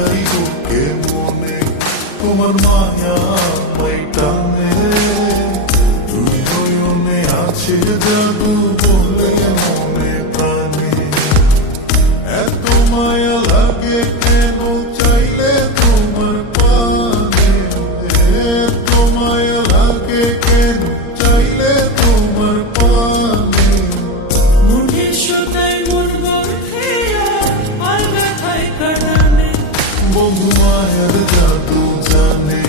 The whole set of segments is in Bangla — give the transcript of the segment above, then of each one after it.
বোঝাই তোকে মনে তোমার মায়া আমায় টানে দুই নয়নে আছে জাদু বলে মনে প্রাণে এত মায়া লাগে কেন চাইলে তোমার পানে এত মায়া লাগে কেন চাইলে তোমার পানে মনের সুতায় মোর বরফিয়া আর ব্যথায় কাটানে বন্ধু মায়ার জাদু জানে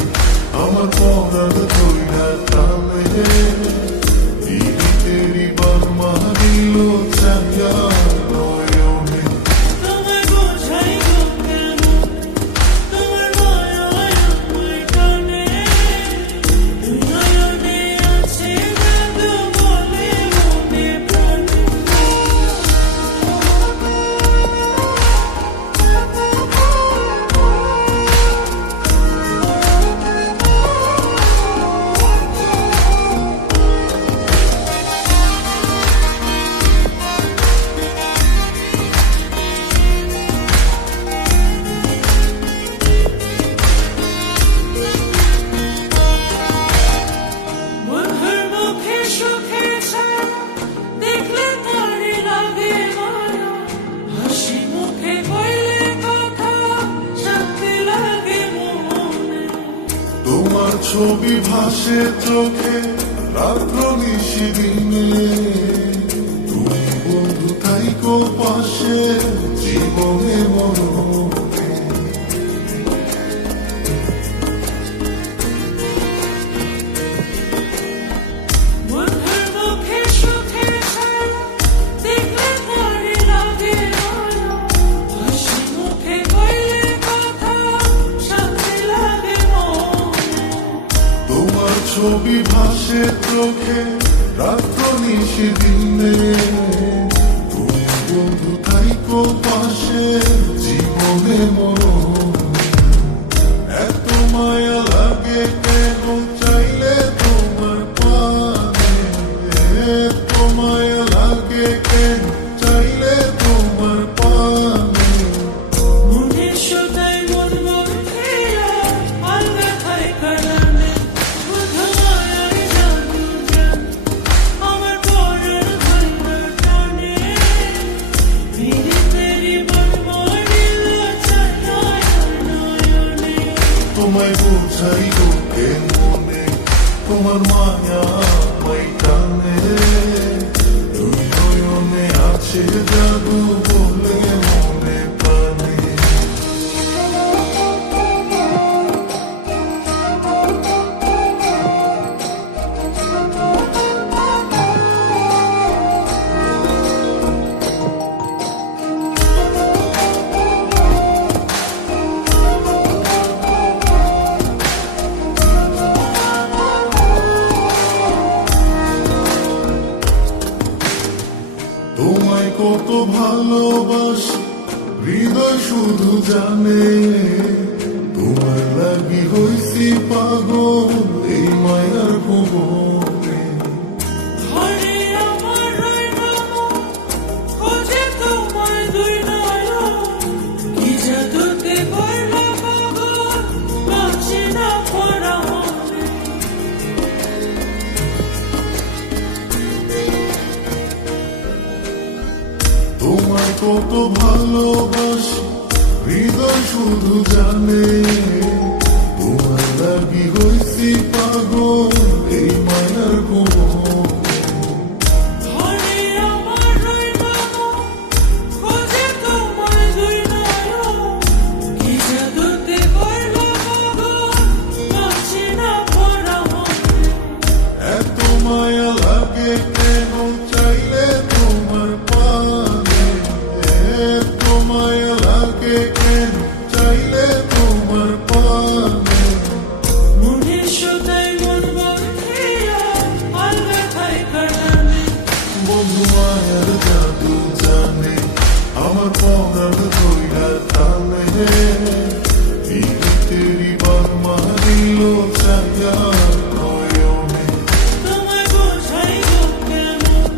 আমার পরাণ ধইরা টানে তেরি বার্মা দিল চাইয়া নয়নে তোমায় বোঝাই গো কেমন তোমার মায়া আমায় টানে দুই নয়নে আছে জাদু বলে মনে প্রাণে বন্ধুর মুখে সুখের ছায়া দেখলে তারে লাগে মায়া হাসি মুখে কইলে কথা শান্তি লাগে মনে তোমার ছবি ভাসে চোখে রাত্র নিশি দিনে তুমি বন্ধু থাইকো পাশে জীবনে মরণে বন্ধুর মুখে সুখের ছায়া দেখলে তারে লাগে মায়া হাসি মুখে কইলে কথা শান্তি লাগে মনে তোমার ছবি ভাসে চোখে রাত্র নিশি দিনে তুমি বন্ধু থাইকো পাশে জীবনে মরণে এত মায়া লাগে কেন চাইলে তোমার পানে এত মায়া লাগে কেন চাইলে তোমার পানে মনের সুতায় মোর বরফিয়া আর ব্যথায় কাটানে বন্ধু মায়ার জাদু জানে আমার পরাণ ধইরা টানে তেরি বার্মা দিল চাইয়া নয়নে তোমায় বোঝাই তোকে মনে তোমার মায়া আমায় টানে দুই নয়নে আছে জাদু বলে মনে প্রাণে তোমায় কত ভালোবাসি হৃদয় শুধু জানে তোমার লাগি হইছি পাগল এই মায়ার ভুবনে ঘরে আমার রইলো খোঁজে তোমায় দুই নয়ন কি জাদুতে করলা পাগল বাঁচি না পরামনে তোমায় কত ভালোবাসি হৃদয় শুধু জানে তোমার লাগি হইছি পাগল এই মায়ার ভুবনে ঘরে আমার রইলো খোঁজে তোমায় দুই নয়ন কি জাদুতে করলা পাগল বাঁচি না পরামনে এত মায়া লাগে কেন চাইলে তোমার পানে এত মায়া লাগে কেন চাইলে তোমার পানে মনের সুতায় মোর বরফিয়া আর ব্যথায় কাটানে বন্ধু মায়ার জাদু জানে আমার পরাণ ধইরা টানে তেরি বার্মা দিল চাইয়া নয়নে তোমায় বোঝাই গো কেমন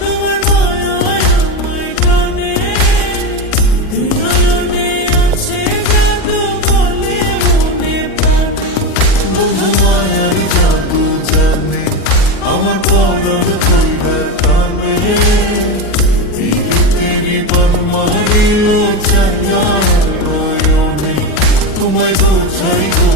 তোমার মায়া আমায় টানে দুই নয়নে আছে জাদু ছাই গো